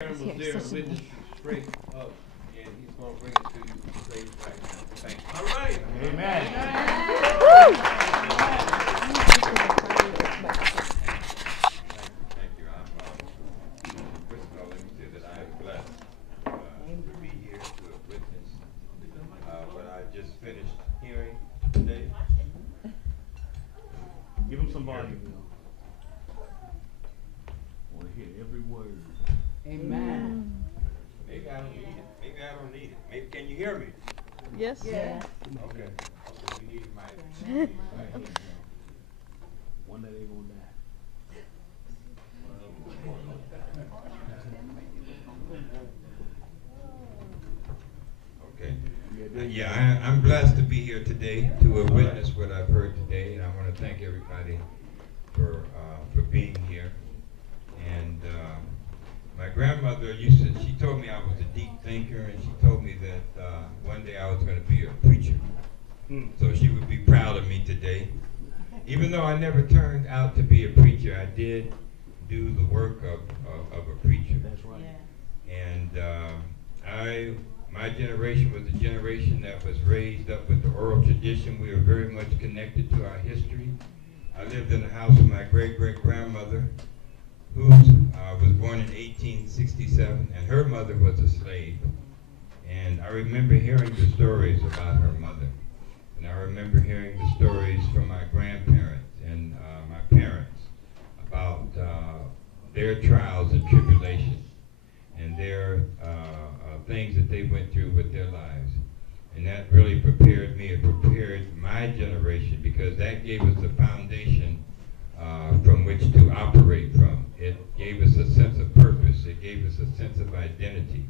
Aaron was there, witness straight up, and he's going to bring it to you straight right now. Thank you. All right. Amen. Thank you. First of all, let me say that I am blessed to be here to witness what I just finished hearing today. Give him some volume. I want to hear every word. Amen. Maybe I don't need it. Maybe I don't need it. Maybe, can you hear me? Yes. Yeah. Okay. Okay. We need my. One that ain't gonna die. Okay. Yeah, I'm blessed to be here today to witness what I've heard today, and I want to thank everybody for being here. And my grandmother she told me I was a deep thinker, and she told me that one day I was going to be a preacher. So she would be proud of me today. Even though I never turned out to be a preacher, I did do the work of a preacher. That's right. Yeah. And my generation was a generation that was raised up with the oral tradition. We were very much connected to our history. I lived in the house with my great-great-grandmother, who was born in 1867, and her mother was a slave. And I remember hearing the stories about her mother. And I remember hearing the stories from my grandparents and my parents about their trials and tribulations and their things that they went through with their lives. And that really prepared me. It prepared my generation, because that gave us the foundation from which to operate from. It gave us a sense of purpose. It gave us a sense of identity.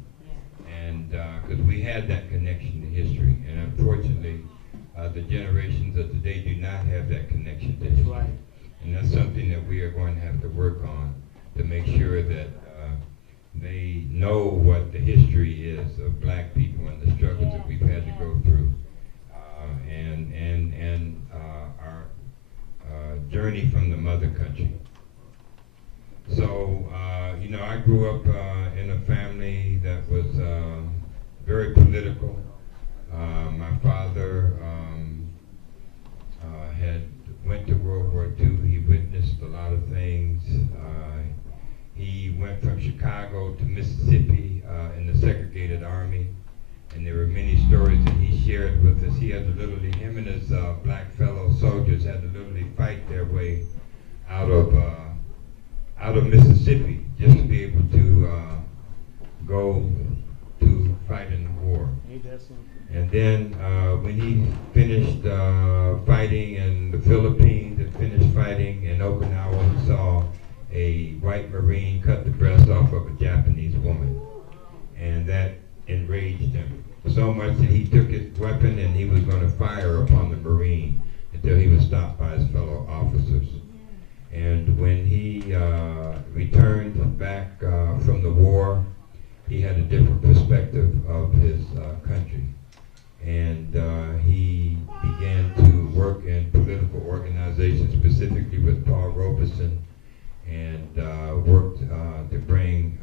And because we had that connection to history. And unfortunately, the generations of today do not have that connection to history. Right. And that's something that we are going to have to work on to make sure that they know what the history is of black people and the struggles that we've had to go through, and our journey from the mother country. So, I grew up in a family that was very political. My father had went to World War II. He witnessed a lot of things. He went from Chicago to Mississippi in the segregated army, and there were many stories that he shared with us. He had to literally, him and his black fellow soldiers had to literally fight their way out of Mississippi just to be able to go to fight in the war. Ain't that something? And then when he finished fighting in the Philippines and finished fighting in Okinawa, he saw a white Marine cut the breast off of a Japanese woman. And that enraged him so much that he took his weapon and he was going to fire upon the Marine until he was stopped by his fellow officers. And when he returned back from the war, he had a different perspective of his country. And he began to work in political organizations, specifically with Paul Robeson, and worked to bring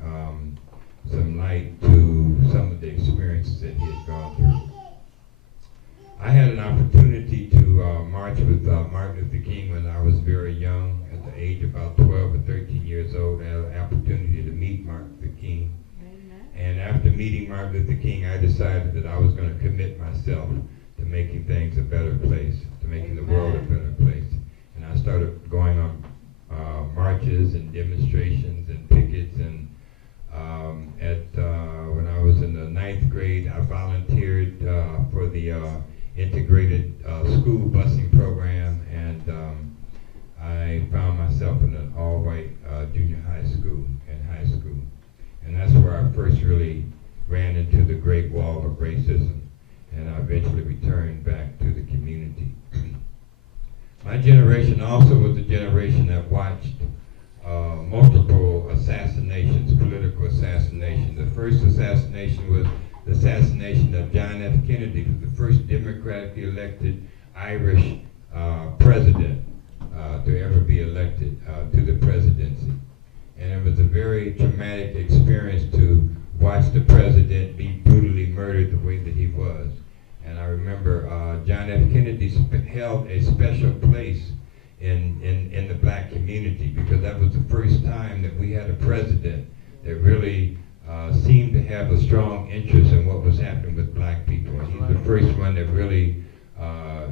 some light to some of the experiences that he had gone through. I had an opportunity to march with Martin Luther King when I was very young, at the age of about 12 or 13 years old. I had an opportunity to meet Martin Luther King. And after meeting Martin Luther King, I decided that I was going to commit myself to making things a better place, to making the world a better place. And I started going on marches and demonstrations and pickets. And when I was in the 9th grade, I volunteered for the integrated school busing program, and I found myself in an all-white junior high school and high school. And that's where I first really ran into the great wall of racism, and I eventually returned back to the community. My generation also was the generation that watched multiple assassinations, political assassinations. The first assassination was the assassination of John F. Kennedy, who was the first democratically elected Irish president to ever be elected to the presidency. And it was a very traumatic experience to watch the president be brutally murdered the way that he was. And I remember John F. Kennedy held a special place in the black community, because that was the first time that we had a president that really seemed to have a strong interest in what was happening with black people. And he's the first one that really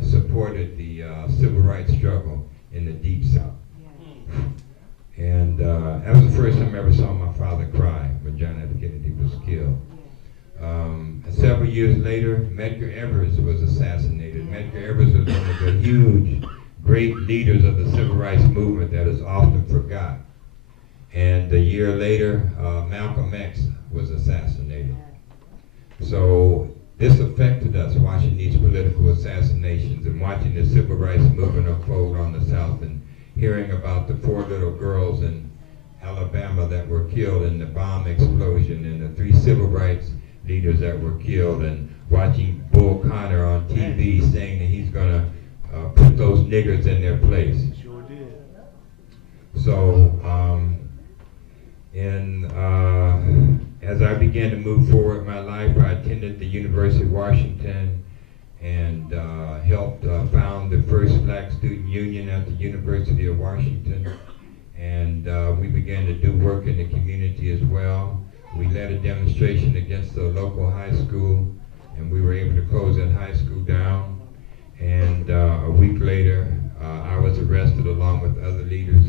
supported the civil rights struggle in the Deep South. And that was the first time I ever saw my father cry when John F. Kennedy was killed. Several years later, Medgar Evers was assassinated. Medgar Evers was one of the huge, great leaders of the civil rights movement that is often forgotten. And a year later, Malcolm X was assassinated. So this affected us, watching these political assassinations and watching the civil rights movement unfold on the South, and hearing about the 4 little girls in Alabama that were killed in the bomb explosion, and the 3 civil rights leaders that were killed, and watching Bull Connor on TV saying that he's going to put those niggers in their place. Sure did. So, as I began to move forward in my life, I attended the University of Washington and helped found the first black student union at the University of Washington. And we began to do work in the community as well. We led a demonstration against the local high school, and we were able to close that high school down. And a week later, I was arrested along with other leaders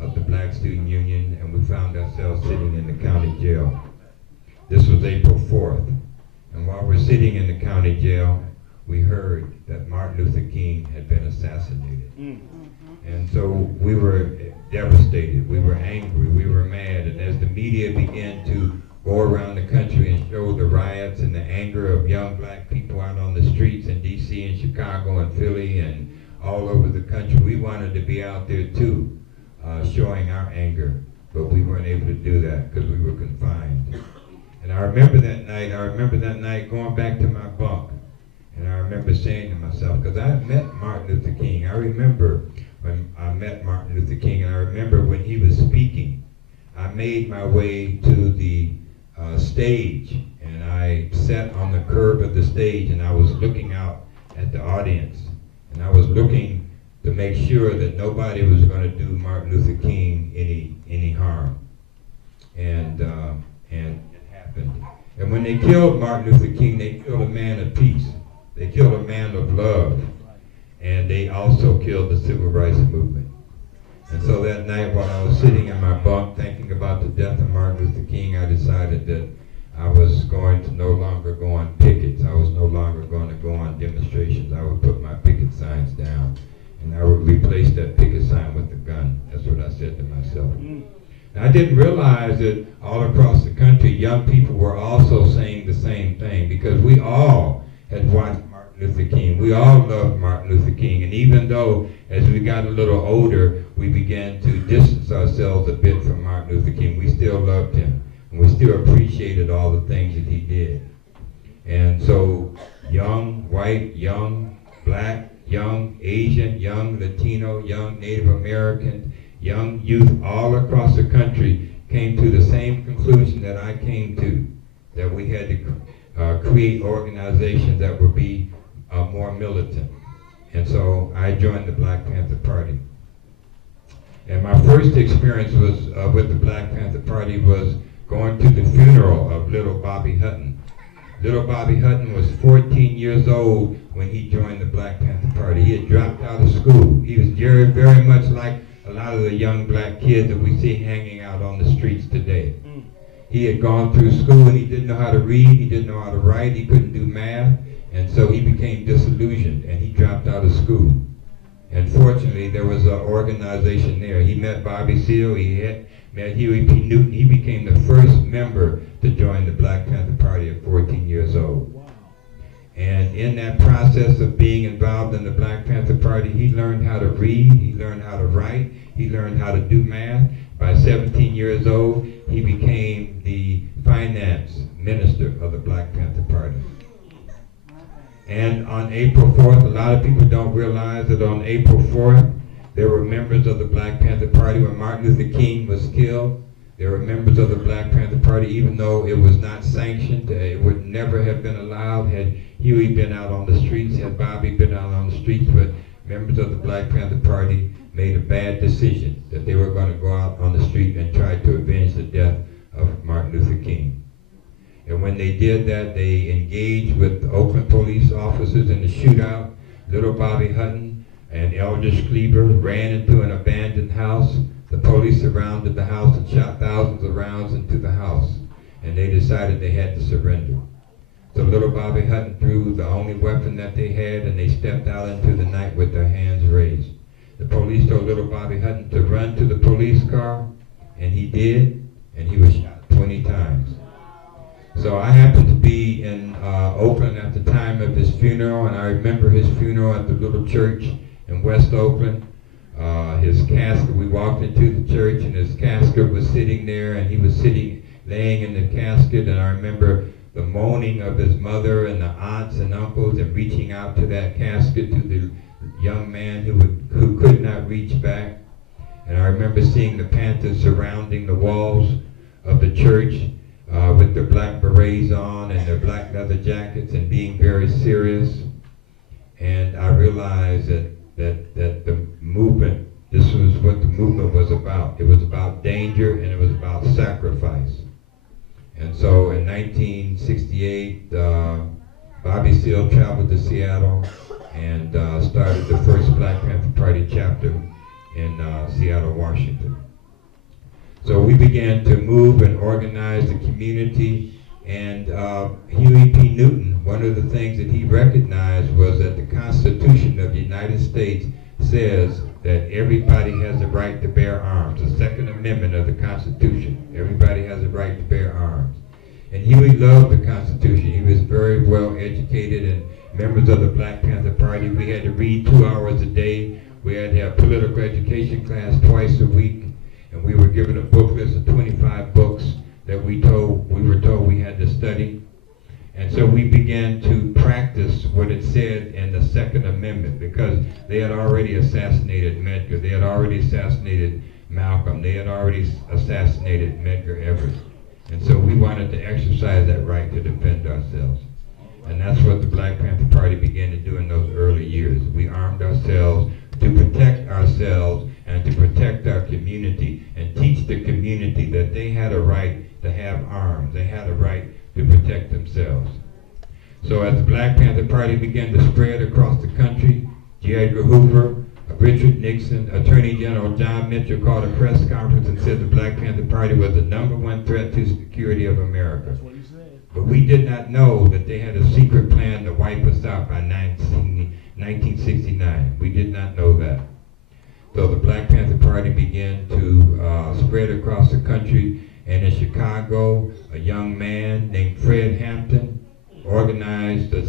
of the Black Student Union, and we found ourselves sitting in the county jail. This was April 4th. And while we're sitting in the county jail, we heard that Martin Luther King had been assassinated. And so we were devastated, we were angry, we were mad, and as the media began to go around the country and show the riots and the anger of young black people out on the streets in D.C. and Chicago and Philly and all over the country, we wanted to be out there too, showing our anger, but we weren't able to do that because we were confined. And I remember that night going back to my bunk, and I remember saying to myself, because I had met Martin Luther King, I remember when I met Martin Luther King, and I remember when he was speaking, I made my way to the stage, and I sat on the curb of the stage, and I was looking out at the audience, and I was looking to make sure that nobody was going to do Martin Luther King any harm. And it happened. And when they killed Martin Luther King, they killed a man of peace. They killed a man of love. And they also killed the civil rights movement. And so that night, while I was sitting in my bunk thinking about the death of Martin Luther King, I decided that I was going to no longer go on pickets. I was no longer going to go on demonstrations. I would put my picket signs down, and I would replace that picket sign with a gun. That's what I said to myself. And I didn't realize that all across the country, young people were also saying the same thing, because we all had watched Martin Luther King. We all loved Martin Luther King. And even though, as we got a little older, we began to distance ourselves a bit from Martin Luther King, we still loved him. And we still appreciated all the things that he did. And so, young, white, young, black, young, Asian, young, Latino, young, Native American, young youth all across the country came to the same conclusion that I came to, that we had to create organizations that would be more militant. And so I joined the Black Panther Party. And my first experience was with the Black Panther Party was going to the funeral of little Bobby Hutton. Little Bobby Hutton was 14 years old when he joined the Black Panther Party. He had dropped out of school. He was very, very much like a lot of the young black kids that we see hanging out on the streets today. He had gone through school and he didn't know how to read, he didn't know how to write, he couldn't do math, and so he became disillusioned and he dropped out of school. And fortunately, there was an organization there. He met Bobby Seale, he met Huey P. Newton. He became the first member to join the Black Panther Party at 14 years old. Wow. And in that process of being involved in the Black Panther Party, he learned how to read, he learned how to write, he learned how to do math. By 17 years old, he became the finance minister of the Black Panther Party. And on April 4th, a lot of people don't realize that on April 4th, there were members of the Black Panther Party when Martin Luther King was killed. There were members of the Black Panther Party, even though it was not sanctioned, it would never have been allowed had Huey been out on the streets, had Bobby been out on the streets, but members of the Black Panther Party made a bad decision that they were going to go out on the street and try to avenge the death of Martin Luther King. And when they did that, they engaged with the Oakland police officers in the shootout. Little Bobby Hutton and Eldridge Cleaver ran into an abandoned house. The police surrounded the house and shot thousands of rounds into the house, and they decided they had to surrender. So little Bobby Hutton threw the only weapon that they had, and they stepped out into the night with their hands raised. The police told little Bobby Hutton to run to the police car, and he did, and he was shot 20 times. So I happened to be in Oakland at the time of his funeral, and I remember his funeral at the little church in West Oakland. His casket, we walked into the church and his casket was sitting there, and he was laying in the casket, and I remember the moaning of his mother and the aunts and uncles and reaching out to that casket to the young man who could not reach back. And I remember seeing the Panthers surrounding the walls of the church with their black berets on and their black leather jackets and being very serious. And I realized that the movement, this was what the movement was about. It was about danger and it was about sacrifice. And so in 1968, Bobby Seale traveled to Seattle and started the first Black Panther Party chapter in Seattle, Washington. So we began to move and organize the community, and Huey P. Newton, one of the things that he recognized was that the Constitution of the United States says that everybody has the right to bear arms. The Second Amendment of the Constitution. Everybody has the right to bear arms. And Huey loved the Constitution. He was very well educated, and members of the Black Panther Party, we had to read 2 hours a day. We had to have political education class twice a week, and we were given a book list of 25 books that we were told we had to study. And so we began to practice what it said in the Second Amendment, because they had already assassinated Medgar, they had already assassinated Malcolm, they had already assassinated Medgar Evers. And so we wanted to exercise that right to defend ourselves. And that's what the Black Panther Party began to do in those early years. We armed ourselves to protect ourselves and to protect our community and teach the community that they had a right to have arms. They had a right to protect themselves. So as the Black Panther Party began to spread across the country, J. Edgar Hoover, Richard Nixon, Attorney General John Mitchell called a press conference and said the Black Panther Party was the #1 threat to security of America. That's what he said. But we did not know that they had a secret plan to wipe us out by 1969. We did not know that. So the Black Panther Party began to spread across the country, and in Chicago, a young man named Fred Hampton organized a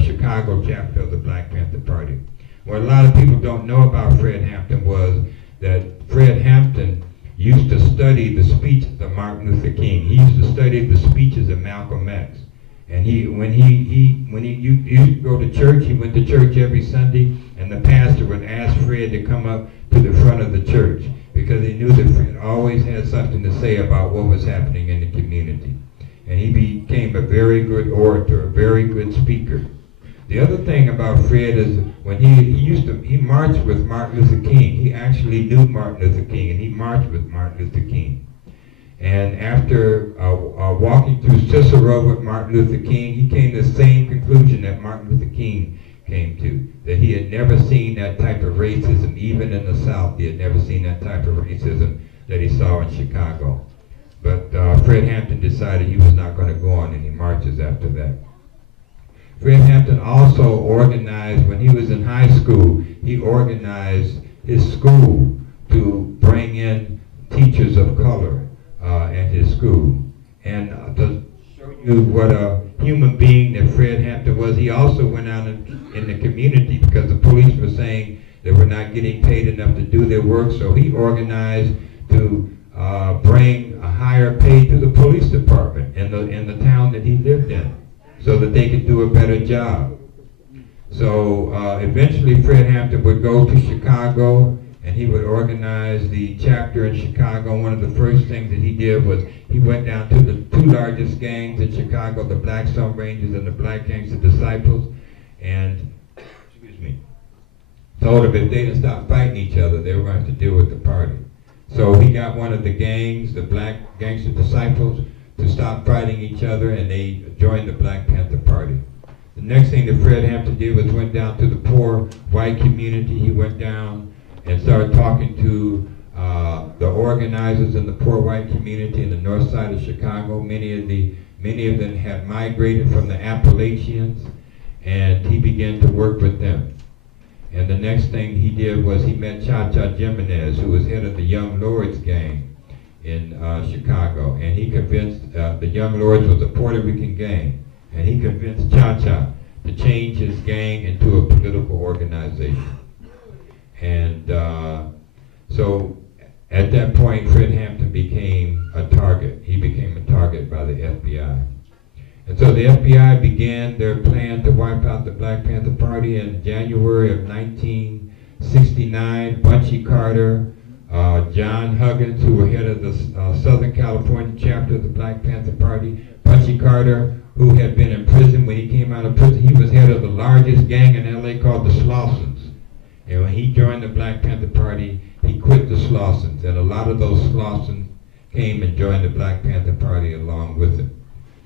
Chicago chapter of the Black Panther Party. What a lot of people don't know about Fred Hampton was that Fred Hampton used to study the speeches of Martin Luther King. He used to study the speeches of Malcolm X. And when he used to go to church, he went to church every Sunday, and the pastor would ask Fred to come up to the front of the church, because he knew that Fred always had something to say about what was happening in the community. And he became a very good orator, a very good speaker. The other thing about Fred is when he marched with Martin Luther King. He actually knew Martin Luther King, and he marched with Martin Luther King. And after walking through Cicero with Martin Luther King, he came to the same conclusion that Martin Luther King came to, that he had never seen that type of racism. Even in the South, he had never seen that type of racism that he saw in Chicago. But Fred Hampton decided he was not going to go on any marches after that. Fred Hampton also organized, when he was in high school, he organized his school to bring in teachers of color at his school. And to show you what a human being that Fred Hampton was, he also went out in the community, because the police were saying they were not getting paid enough to do their work, so he organized to bring a higher pay to the police department in the town that he lived in, so that they could do a better job. So eventually Fred Hampton would go to Chicago, and he would organize the chapter in Chicago. One of the first things that he did was he went down to the two largest gangs in Chicago, the Black Stone Rangers and the Black Gangster Disciples, and told them if they didn't stop fighting each other, they were going to have to deal with the party. So he got one of the gangs, the Black Gangster Disciples, to stop fighting each other, and they joined the Black Panther Party. The next thing that Fred Hampton did was went down to the poor white community. He went down and started talking to the organizers in the poor white community in the north side of Chicago. Many of them had migrated from the Appalachians, and he began to work with them. And the next thing he did was he met Cha-Cha Jimenez, who was head of the Young Lords gang in Chicago. And he convinced, the Young Lords was a Puerto Rican gang, and he convinced Cha-Cha to change his gang into a political organization. And so at that point, Fred Hampton became a target. He became a target by the FBI. And so the FBI began their plan to wipe out the Black Panther Party in January of 1969. Bunchy Carter, John Huggins, who were head of the Southern California chapter of the Black Panther Party. Bunchy Carter, who had been in prison. When he came out of prison, he was head of the largest gang in LA called the Slaussons. And when he joined the Black Panther Party, he quit the Slaussons. And a lot of those Slaussons came and joined the Black Panther Party along with him.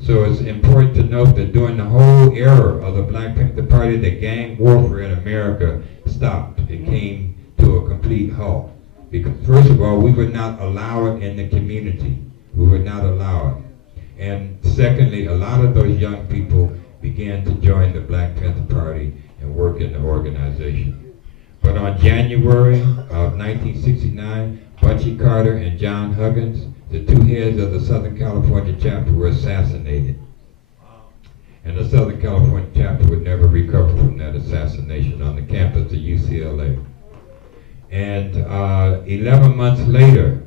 So it's important to note that during the whole era of the Black Panther Party, the gang warfare in America stopped. It came to a complete halt. Because first of all, we would not allow it in the community. We would not allow it. And secondly, a lot of those young people began to join the Black Panther Party and work in the organization. But on January of 1969, Bunchy Carter and John Huggins, the two heads of the Southern California chapter, were assassinated. And the Southern California chapter would never recover from that assassination on the campus of UCLA. And 11 months later,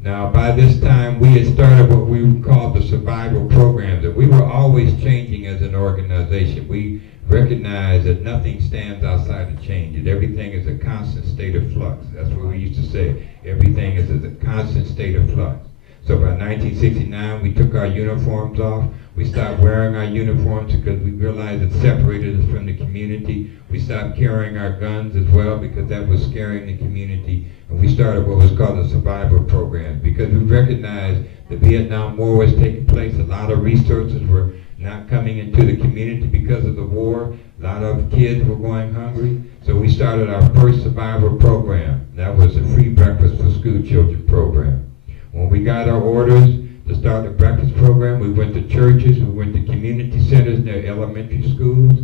now by this time we had started what we called the survival program, that we were always changing as an organization. We recognize that nothing stands outside of change, that everything is a constant state of flux. That's what we used to say. Everything is a constant state of flux. So by 1969, we took our uniforms off. We stopped wearing our uniforms because we realized it separated us from the community. We stopped carrying our guns as well because that was scaring the community. And we started what was called the survival program because we recognized the Vietnam War was taking place. A lot of resources were not coming into the community because of the war. A lot of kids were going hungry. So we started our first survival program. That was a free breakfast for school children program. When we got our orders to start the breakfast program, we went to churches, we went to community centers near elementary schools,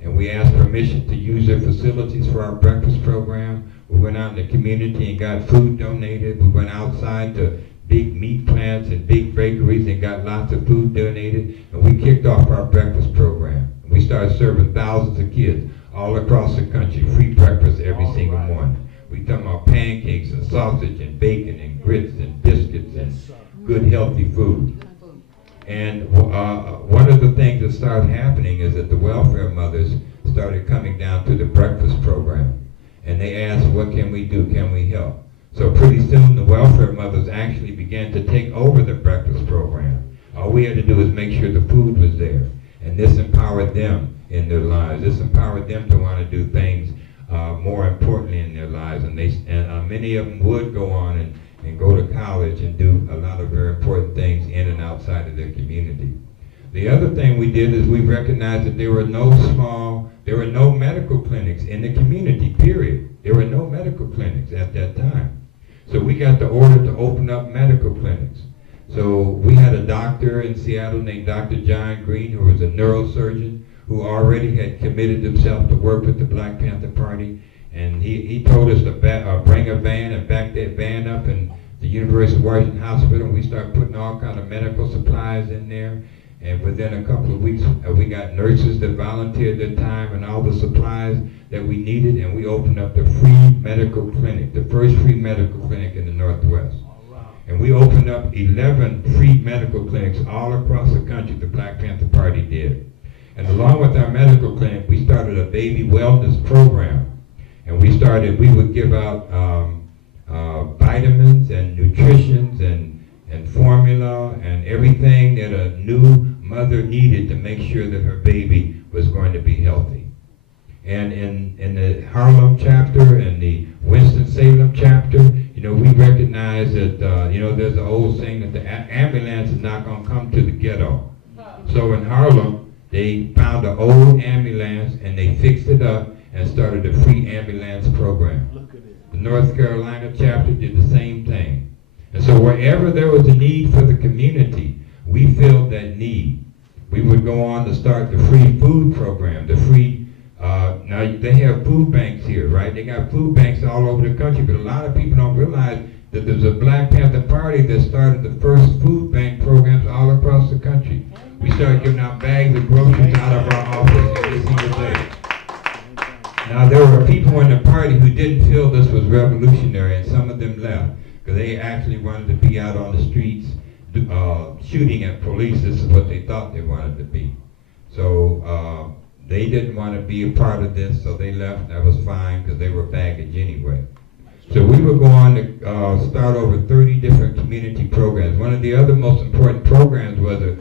and we asked permission to use their facilities for our breakfast program. We went out in the community and got food donated. We went outside to big meat plants and big bakeries and got lots of food donated, and we kicked off our breakfast program. We started serving thousands of kids all across the country, free breakfast every single morning. We talking about pancakes and sausage and bacon and grits and biscuits and good healthy food. And one of the things that started happening is that the welfare mothers started coming down to the breakfast program. And they asked, what can we do? Can we help? So pretty soon the welfare mothers actually began to take over the breakfast program. All we had to do was make sure the food was there. And this empowered them in their lives. This empowered them to want to do things more importantly in their lives. And many of them would go on and go to college and do a lot of very important things in and outside of their community. The other thing we did is we recognized that there were no medical clinics in the community, period. There were no medical clinics at that time. So we got the order to open up medical clinics. So we had a doctor in Seattle named Dr. John Green, who was a neurosurgeon, who already had committed himself to work with the Black Panther Party. And he told us to bring a van and back that van up in the University of Washington Hospital. We started putting all kind of medical supplies in there. And within a couple of weeks, we got nurses that volunteered their time and all the supplies that we needed. And we opened up the free medical clinic, the first free medical clinic in the Northwest. And we opened up 11 free medical clinics all across the country, the Black Panther Party did. And along with our medical clinic, we started a baby wellness program. And we would give out vitamins and nutritions and formula and everything that a new mother needed to make sure that her baby was going to be healthy. And in the Harlem chapter and the Winston-Salem chapter, we recognize that, there's an old saying that the ambulance is not going to come to the ghetto. So in Harlem, they found an old ambulance and they fixed it up and started a free ambulance program. Look at it. The North Carolina chapter did the same thing. And so wherever there was a need for the community, we filled that need. We would go on to start the free food program, now they have food banks here, right? They got food banks all over the country, but a lot of people don't realize that there's a Black Panther Party that started the first food bank programs all across the country. We started giving out bags of groceries out of our office every single day. Now there were people in the party who didn't feel this was revolutionary, and some of them left because they actually wanted to be out on the streets shooting at police. This is what they thought they wanted to be. So they didn't want to be a part of this, so they left. That was fine because they were baggage anyway. So we would go on to start over 30 different community programs. One of the other most important programs was a